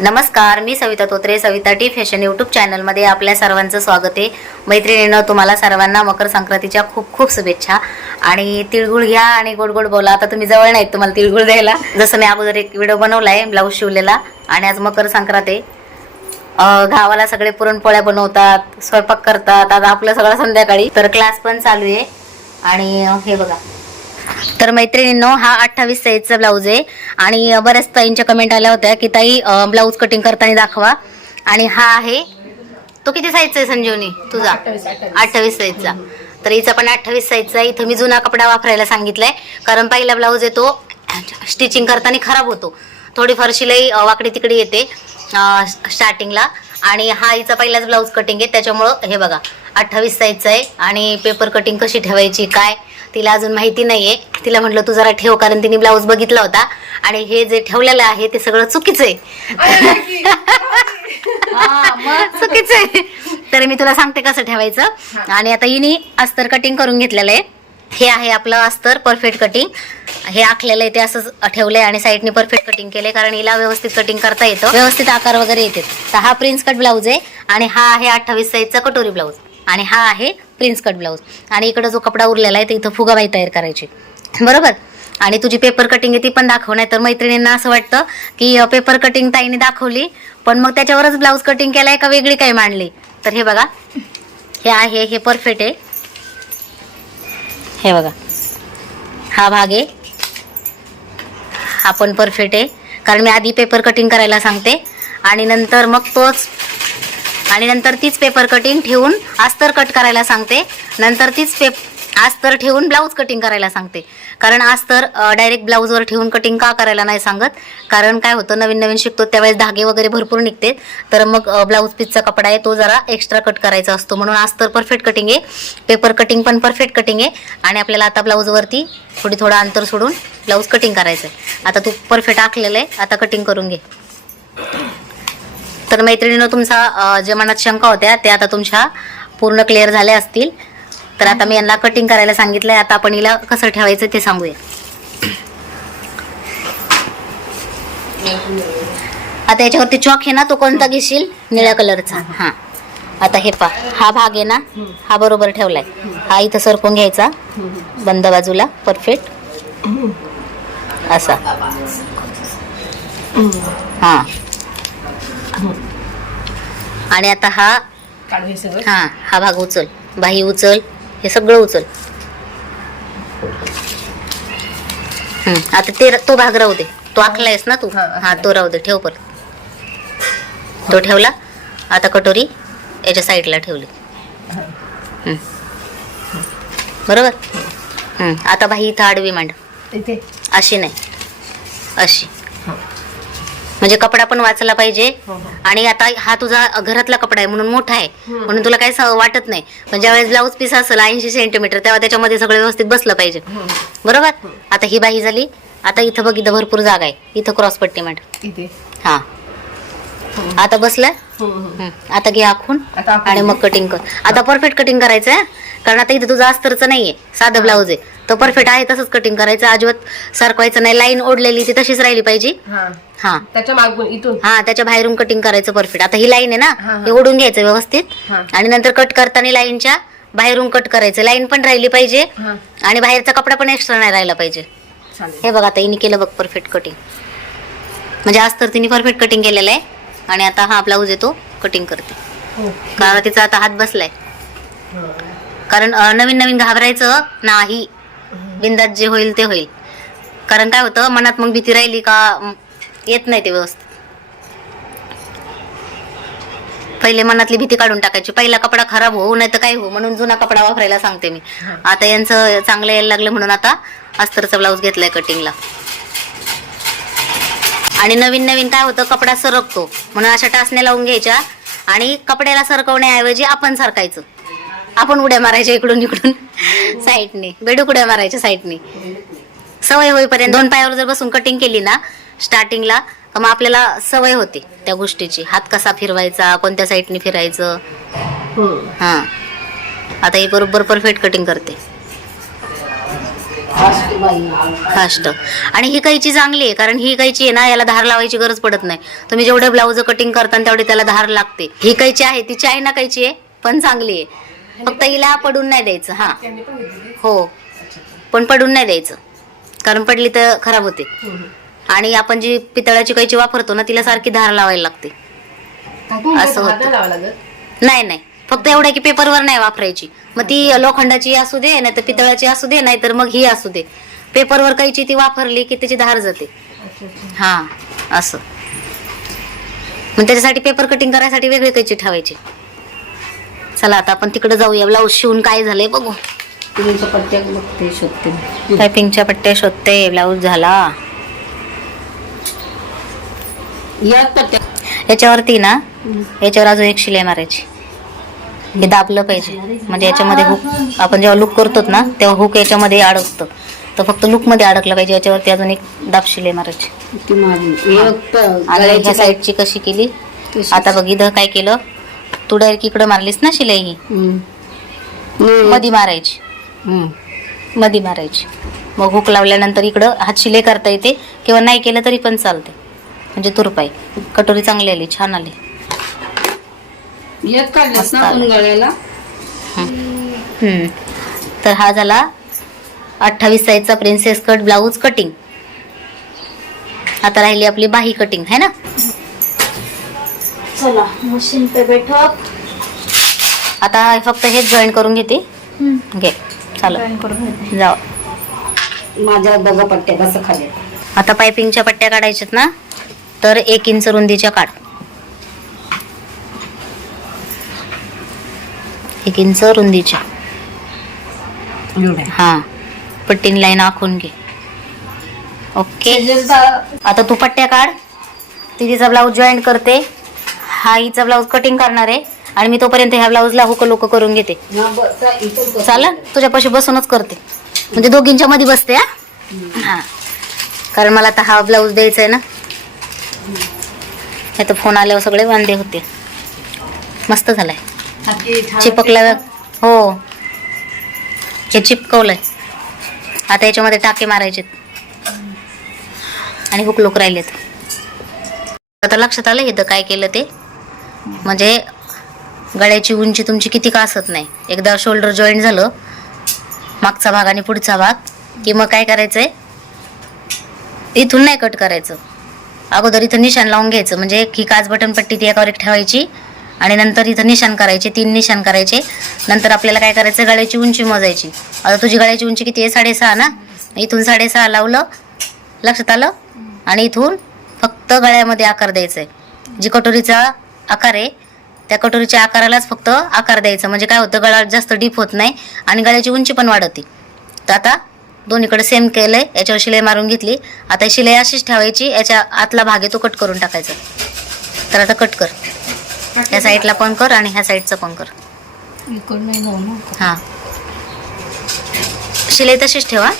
नमस्कार मी Savita Totre Savita T fashion YouTube चॅनलमध्ये आपल्या सर्वांचं स्वागत आहे. मैत्रिणीनं तुम्हाला सर्वांना मकर संक्रांतीच्या खूप खूप शुभेच्छा. आणि तिळगुळ घ्या आणि गोड गोड बोला. आता तुम्ही जवळ नाहीत तुम्हाला तिळगुळ द्यायला. जसं मी अगोदर एक व्हिडिओ बनवला आहे ब्लाऊज शिवलेला. आणि आज मकर संक्रांत आहे. गावाला सगळे पुरणपोळ्या बनवतात स्वयंपाक करतात. आता आपलं सगळं संध्याकाळी. तर क्लास पण चालू आहे. आणि हे बघा. तर मैत्रिणींनो हा अठ्ठावीस साईजचा ब्लाऊज आहे. आणि बऱ्याच ताईंच्या कमेंट आल्या होत्या की ताई ब्लाऊज कटिंग करताना दाखवा. आणि हा आहे तो किती साईजचा आहे संजीवनी? तुझा? अठ्ठावीस साईजचा. तर हिचा पण अठ्ठावीस साईजचा आहे. इथं मी जुना कपडा वापरायला सांगितलाय. कारण पहिला ब्लाऊज आहे तो स्टिचिंग करताना खराब होतो. थोडीफार शिलाई वाकडी तिकडी येते स्टार्टिंगला आणि हा हिचा पहिलाच ब्लाऊज कटिंग आहे. त्याच्यामुळं हे बघा अठ्ठावीस साईजचा आहे. आणि पेपर कटिंग कशी ठेवायची काय? तिला अजून माहिती नाहीये. तिला म्हटलं तू जरा ठेव कारण तिने ब्लाऊज बघितला होता. आणि हे जे ठेवलेलं आहे ते सगळं चुकीचं आहे चुकीचं आहे तर मी तुला सांगते कसं ठेवायचं. आणि आता हिने अस्तर कटिंग करून घेतलेलं आहे. हे आहे आपलं अस्तर परफेक्ट कटिंग हे आखलेलं आहे ते असंच ठेवलंय आणि साईडने परफेक्ट कटिंग केले कारण हिला व्यवस्थित कटिंग करता येतं. व्यवस्थित आकार वगैरे येते तर हा प्रिन्स कट ब्लाऊज आहे. आणि हा आहे अठ्ठावीस साईजचा कटोरी ब्लाऊज आणि हा आहे प्रिन्स कट ब्लाऊज. आणि इकडं जो कपडा उरलेला आहे ते इथं फुगाबाई तयार करायची. बरोबर? आणि तुझी पेपर कटिंग आहे ती पण दाखव नाही तर मैत्रिणींना असं वाटतं की पेपर कटिंग ताईने दाखवली पण मग त्याच्यावरच ब्लाऊज कटिंग केलाय का वेगळी काही मांडली? तर हे बघा. हे आहे हे परफेक्ट आहे. हे बघा. हा भाग आहे. हा पण परफेक्ट आहे. कारण मी आधी पेपर कटिंग करायला सांगते. आणि नंतर मग तोच आणि नंतर तीच पेपर कटिंग ठेवून अस्तर कट करायला सांगते. नंतर तीच पेप अस्तर ठेवून ब्लाऊज कटिंग करायला सांगते. कारण अस्तर डायरेक्ट ब्लाऊजवर ठेवून कटिंग का करायला नाही सांगत. कारण काय होतं नवीन नवीन शिकतो त्यावेळेस धागे वगैरे भरपूर निघते. तर मग ब्लाऊज पीसचा कपडा आहे तो जरा एक्स्ट्रा कट करायचा असतो. म्हणून अस्तर परफेक्ट कटिंग आहे. पेपर कटिंग पण परफेक्ट कटिंग आहे. आणि आपल्याला आता ब्लाऊजवरती थोडी थोडं अंतर सोडून ब्लाऊज कटिंग करायचं आहे आता तू परफेक्ट आखलेलं आहे आता कटिंग करून घे. तर मैत्रिणीनं तुमचा जे मनात शंका होत्या त्या आता तुमच्या पूर्ण क्लिअर झाल्या असतील. तर आता मी यांना कटिंग करायला सांगितलंय. आता आपण हिला कसं ठेवायचं ते सांगूया. आता याच्यावरती चॉक आहे ना तो कोणता घेशील? निळ्या कलरचा. हा. आता हे पा हा भाग आहे ना हा बरोबर ठेवलाय. हा इथं सरकून घ्यायचा. बंद बाजूला. परफेक्ट असा. हा. आणि आता हा काढू हे सगळं? हा हा भाग उचल. बाही उचल. हे सगळं उचल. आता ते तो भाग राहू दे. तो आखलायस ना तू? हा. तो राहू दे. ठेव परत. तो ठेवला. आता कटोरी याच्या साईडला ठेवली. बरोबर? हम्म, आता बाही इथं आडवी मांड. इथे? अशी नाही. अशी. म्हणजे कपडा पण वाचला पाहिजे. हो, हो. आणि आता हा तुझा घरातला कपडा आहे म्हणून मोठा आहे. म्हणून तुला काही वाटत नाही. पण ज्यावेळेस ब्लाऊज पीस असेल ऐंशी सेंटीमीटर तेव्हा त्याच्यामध्ये सगळं व्यवस्थित बसलं पाहिजे. बरोबर? आता ही बाही झाली. आता इथं बघ इथं भरपूर जागा आहे. इथं क्रॉस पट्टी मांड इथे. हा. आता बसलं. हं. आता घे आखून आणि मग कटिंग कर. आता परफेक्ट कटिंग करायचं कारण आता इथं तुझं अस्तरचं नाहीये. साधं ब्लाऊज आहे. तर परफेक्ट आहे तसंच कटिंग करायचं. अजिबात सरकवायचं नाही. लाईन ओढलेली ती तशीच राहिली पाहिजे. हा. हा. त्याच्या मागून इथून? हा त्याच्या बाहेरून कटिंग करायचं परफेक्ट आता ही लाईन आहे ना हा. हे. ओढून घ्यायचं व्यवस्थित. हा. आणि नंतर कट करताना लाईनच्या बाहेरून कट करायचं. लाईन पण राहिली पाहिजे हा. आणि बाहेरचा कपडा पण एक्स्ट्रा नाही राहिला पाहिजे. चालेल. हे बघ आता हिने केलं बघ परफेक्ट कटिंग म्हणजे आज तर तिने परफेक्ट कटिंग केलेलं आहे. आणि आता हा ब्लाऊज येतो कटिंग करते. हो. कारण तिचा आता हात बसलाय. हा. कारण अं, नवीन नवीन घाबरायचं नाही. बिंदात जे होईल ते होईल. कारण काय होतं मनात मग भीती राहिली का येत नाही ते व्यवस्थित. पहिले मनातली भीती काढून टाकायची. पहिला कपडा खराब होऊ नाही तर काय हो म्हणून जुना कपडा वापरायला सांगते मी. आता यांचं चांगलं यायला लागलं म्हणून आता अस्तरचा ब्लाऊज घेतलाय कटिंगला. आणि नवीन नवीन काय होतं कपडा सरकतो. म्हणून अशा टाचण्या लावून घ्यायच्या आणि कपड्याला सरकवण्याऐवजी आपण सरकायचं. आपण उड्या मारायच्या इकडून इकडून साईडने. बेडूक उड्या मारायच्या साईडने. सवय होईपर्यंत दोन पायावर जर बसून कटिंग केली ना स्टार्टिंगला तर मग आपल्याला सवय होते त्या गोष्टीची. हात कसा फिरवायचा कोणत्या साईडने फिरायचं. हा. हां आता ही बरोबर परफेक्ट कटिंग करते. फास्ट आणि ही कैची चांगली आहे कारण ही कैची आहे ना याला धार लावायची गरज पडत नाही. तुम्ही जेवढे ब्लाऊज कटिंग करता तेवढी त्याला धार लागते. ही कैची आहे ती चायना कैची आहे पण चांगली आहे. फक्त हिला पडून नाही द्यायचं हा. त्यांनी पण घेतली हो. पण पडून नाही द्यायचं. कारण पडली तर खराब होते. आणि आपण जी पितळाची कैची वापरतो ना तिला सारखी धार लावायला लागते. असं होतं. लागत? नाही नाही. फक्त एवढं की पेपरवर नाही वापरायची. मग ती लोखंडाची असू दे नाही तर पितळाची असू दे नाही तर मग ही असू दे. पेपरवर कैची ती वापरली की त्याची धार जाते. अच्छा अच्छा. हा असं. मग त्याच्यासाठी पेपर कटिंग करायसाठी वेगळी कैची ठेवायची. चला आता आपण तिकडे जाऊया. ब्लाऊज शिवून काय झालंय बघू. पट्ट्या बघते शोधते. पायपिंगच्या पट्ट्या शोधते ब्लाऊज झाला. याच्यावरती ना याच्यावर अजून एक शिलाई मारायची. हे दाबलं पाहिजे. म्हणजे याच्यामध्ये हुक आपण जेव्हा लुक करतो ना तेव्हा हुक याच्यामध्ये अडकतं. तर फक्त लुकमध्ये अडकलं पाहिजे याच्यावरती अजून एक दाब शिलाई मारायची. आणि ह्या साईडची कशी केली? आता बघ इथं काय केलं? तू डायरेक्ट इकडं मारलीस ना शिलाई ही. मधी मारायची. मधी मारायची. मग हुक लावल्यानंतर इकडं हात शिलाई करता येते. किंवा नाही केलं तरी पण चालते. म्हणजे तुरपाई. कटोरी चांगली आली छान आली. तर हा झाला अठ्ठावीस साईजचा प्रिन्सेस कट ब्लाऊज कटिंग आता राहिली आपली बाही कटिंग है ना? चला मशीन पे बैठो आता फक्त हेच जॉईन करून घेते. घे चालेल. जाऊ माझ्या बघा पट्ट्या कसं खाली. आता पायपिंगच्या पट्ट्या काढायच्यात ना तर एक इंच रुंदीच्या काढ. एक इंच रुंदीच्या. हा पट्टीन लाईन आखून घे. ओके आता तू पट्ट्या काढ. ती तिचा ब्लाऊज जॉईन करते. हा हिचा ब्लाऊज कटिंग करणार आहे आणि मी तोपर्यंत ह्या ब्लाऊजला हुक लोक करून घेते. चालेल? तुझ्यापाशी बसूनच करते. म्हणजे दोघींच्या मध्ये बसते हा? हा. कारण मला आता हा ब्लाऊज द्यायचा आहे ना हे तर फोन आल्यावर सगळे वांदे होते. मस्त झालाय. चिपकल्या. हो. हे चिपकवलंय. आता याच्यामध्ये टाके मारायचे आणि हुक लोक राहिलेत. आता लक्षात आलं इथं काय केलं ते? म्हणजे गळ्याची उंची तुमची किती का असत नाही? एकदा शोल्डर जॉईंट झालं मागचा भाग आणि पुढचा भाग की मग काय करायचंय? इथून नाही कट करायचं. अगोदर इथं निशाण लावून घ्यायचं. म्हणजे ही काच बटन पट्टी ती एकावर एक ठेवायची आणि नंतर इथं निशाण करायचे तीन निशाण करायचे. नंतर आपल्याला काय करायचं? गळ्याची उंची मोजायची. आता तुझी गळ्याची उंची किती आहे? साडेसहा ना? इथून साडेसहा लावलं. लक्षात आलं? आणि इथून फक्त गळ्यामध्ये आकार द्यायचा आहे जी कटोरीचा आकार आहे त्या कटोरीच्या आकारालाच फक्त आकार द्यायचा. म्हणजे काय होतं गळा जास्त डीप होत नाही आणि गळ्याची उंची पण वाढते. तर आता दोन्हीकडे सेम केलंय. याच्यावर शिलाई मारून घेतली. आता शिलाई अशीच ठेवायची. याच्या आतला भाग आहे तो कट करून टाकायचा. तर आता कट कर. ह्या साईडला पण कर आणि ह्या साईडचं पण कर. हां. शिलाई तशीच ठेवा.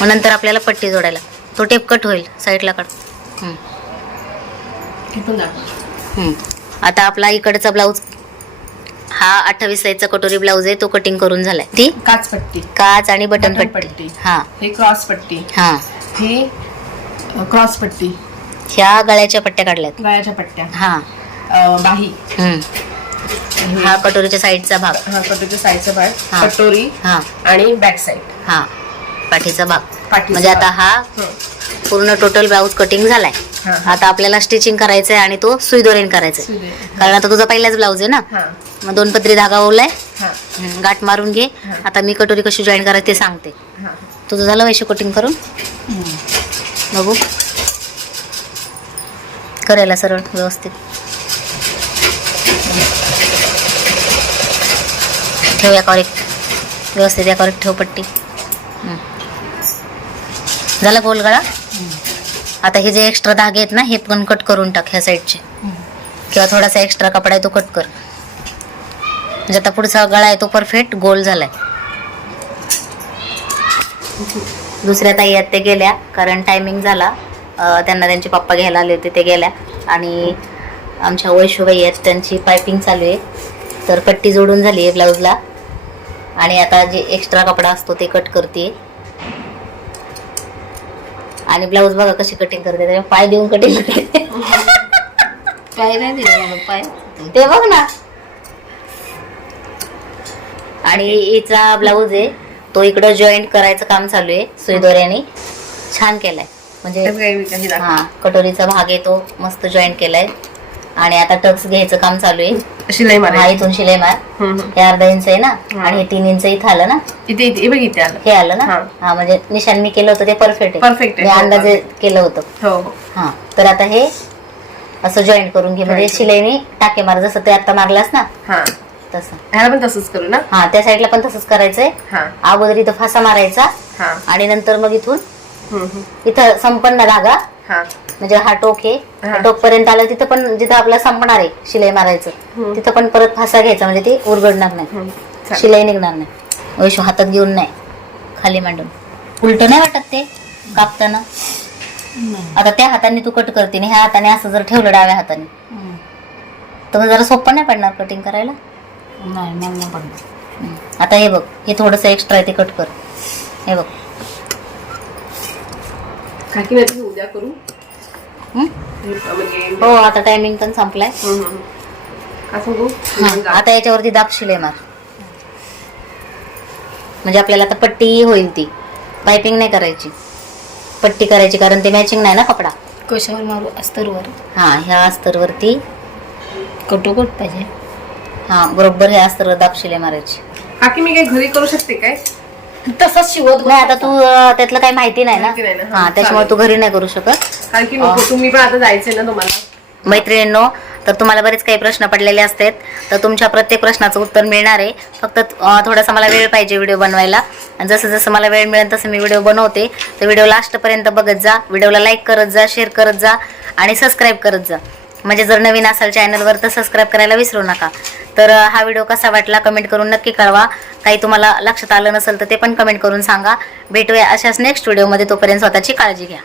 मग नंतर आपल्याला पट्टी जोडायला. तो टेप कट होईल साईडला काढ. हम्म. आता आपला इकडचा ब्लाऊज हा अठ्ठावीस साईजचा कटोरी ब्लाऊज आहे तो कटिंग करून झालाय. ती काच पट्टी. काच आणि बटन पट्टी. हा. हे क्रॉस पट्टी. हा. हे क्रॉस पट्टी. ह्या गळ्याच्या पट्ट्या काढल्यात. गळ्याच्या पट्ट्या. हा. बाही. हम्म. हा. कटोरीच्या साईडचा भाग. हा कटोरीच्या साईडचा भाग. हा. कटोरी हा. आणि बॅक साईड हा. पाठीचा भाग. म्हणजे आता भाग. हा. पूर्ण टोटल ब्लाऊज कटिंग झालाय. हा, हा. आता आपल्याला स्टिचिंग करायचंय आणि तो सुई दोरेन करायचंय. सुई. कारण आता तुझा पहिलाच ब्लाऊज आहे ना? हा. मग दोन पत्री धागा ओवलाय. हा. गाठ मारून घे. हा. आता मी कटोरी कशी जॉईन करायची ते सांगते. हा. तुझं झालं वैसे कटिंग करून? बघू. करायला सरळ व्यवस्थित. ठेव एकावर एक व्यवस्थित एकावर एक ठेव पट्टी. झाला गोल गळा? आता हे जे एक्स्ट्रा धागे आहेत ना हे पण कट करून टाक ह्या साईडचे किंवा थोडासा एक्स्ट्रा कपडा आहे तो कट कर. म्हणजे आता पुढचा गळा आहे तो परफेक्ट गोल झालाय. दुसऱ्या ताई आहेत ते गेल्या. कारण टायमिंग झाला. त्यांना त्यांचे पप्पा घ्यायला आले होते ते गेल्या. आणि आमच्या वैशुबाई आहेत त्यांची पायपिंग चालू आहे. तर पट्टी जोडून झाली आहे ब्लाऊजला आणि आता जे एक्स्ट्रा कपडा असतो ते कट करते. आणि ब्लाऊज बघा कशी कटिंग करते पाय देऊन कटिंग करते. पाय नाही दिले पाय. ते बघ ना. आणि हिचा ब्लाऊज आहे तो इकडं जॉईंट करायचं काम चालू आहे सुईदोऱ्याने. छान केलाय. म्हणजे. हा कटोरीचा भाग आहे तो मस्त जॉईंट केलाय. आणि आता टक्स घ्यायचं काम चालू आहे. शिलाई हा मारायची इथून शिलाई मार. हे अर्धा इंच आहे ना? हा. आणि हे तीन इंच इथं आलं ना? इथे इथे हे बघ इथे आलं. हे आलं ना? हा. हा म्हणजे निशाण मी केलं होतं ते परफेक्ट आहे. मी हो, अंदाजे केलं होतं. हो. हो हा तर आता हे असं जॉईंट करून घे. म्हणजे. शिलाईने टाके मार. जसं ते आता मारलास ना? हा. तसं. ह्याला पण तसंच करू ना? हा त्या साईडला पण तसंच करायचंय. हा. अगोदर इथं फासा मारायचा. हा. आणि नंतर मग इथून हम्म, हम्म. इथं संपन्न धागा. हा म्हणजे हा टोक आहे. हा. टोक पर्यंत आलं तिथं पण जिथं आपला संपणार आहे शिलाई मारायचं. तिथं पण परत फासा घ्यायचा म्हणजे ती उरगडणार नाही. शिलाई निघणार नाही. वैशू हातात घेऊन नाही. खाली मांडून. उलट नाही वाटत ते? कापताना? आता त्या हाताने तू कट करते आणि ह्या हाताने असं जर ठेवलं डाव्या हाताने. तर मग जरा सोपं नाही पडणार कटिंग करायला? नाही पडणार. आता हे बघ हे थोडंसं एक्स्ट्रा आहे ते कट कर. हे बघ. नाही उद्या करू? म्हणजे हो आता टायमिंग पण संपलाय. सांगू? हा, आता याच्यावरती दाब मार. म्हणजे आपल्याला आता पट्टी होईल ती. पायपिंग नाही करायची. पट्टी करायची कारण ते मॅचिंग नाही ना कपडा. कशावर मारू? अस्तरवर हा ह्या अस्तरवरती कटोकट पाहिजे. हा बरोबर हे अस्तर दाब शिलाई मारायची. काकी मी काही घरी करू शकते काय? तसंच शिवत नाही आता तू अं, त्यातलं काही माहिती नाही ना? माहिती नाही ना, हा, हा त्याच्यामुळे तू घरी नाही करू शकत. कारण की नको तुम्ही पण आता जायचंय ना तुम्हाला. मैत्रिणींनो तर तुम्हाला बरेच काही प्रश्न पडलेले असतात. तर तुमच्या प्रत्येक प्रश्नाचं उत्तर मिळणार आहे. फक्त अं, थोडासा मला वेळ पाहिजे व्हिडिओ बनवायला. आणि जसं जसं मला वेळ मिळेल तसं मी व्हिडिओ बनवते. तर व्हिडिओ लास्टपर्यंत बघत जा. व्हिडिओला लाईक करत जा शेअर करत जा आणि सबस्क्राईब करत जा. म्हणजे जर नवीन असाल चॅनलवर तर सबस्क्राईब करायला विसरू नका. तर हा व्हिडिओ कसा वाटला कमेंट करून नक्की कळवा. काही तुम्हाला लक्षात आलं नसेल तर ते पण कमेंट करून सांगा. भेटूया अशाच नेक्स्ट व्हिडिओमध्ये तोपर्यंत स्वतःची काळजी घ्या.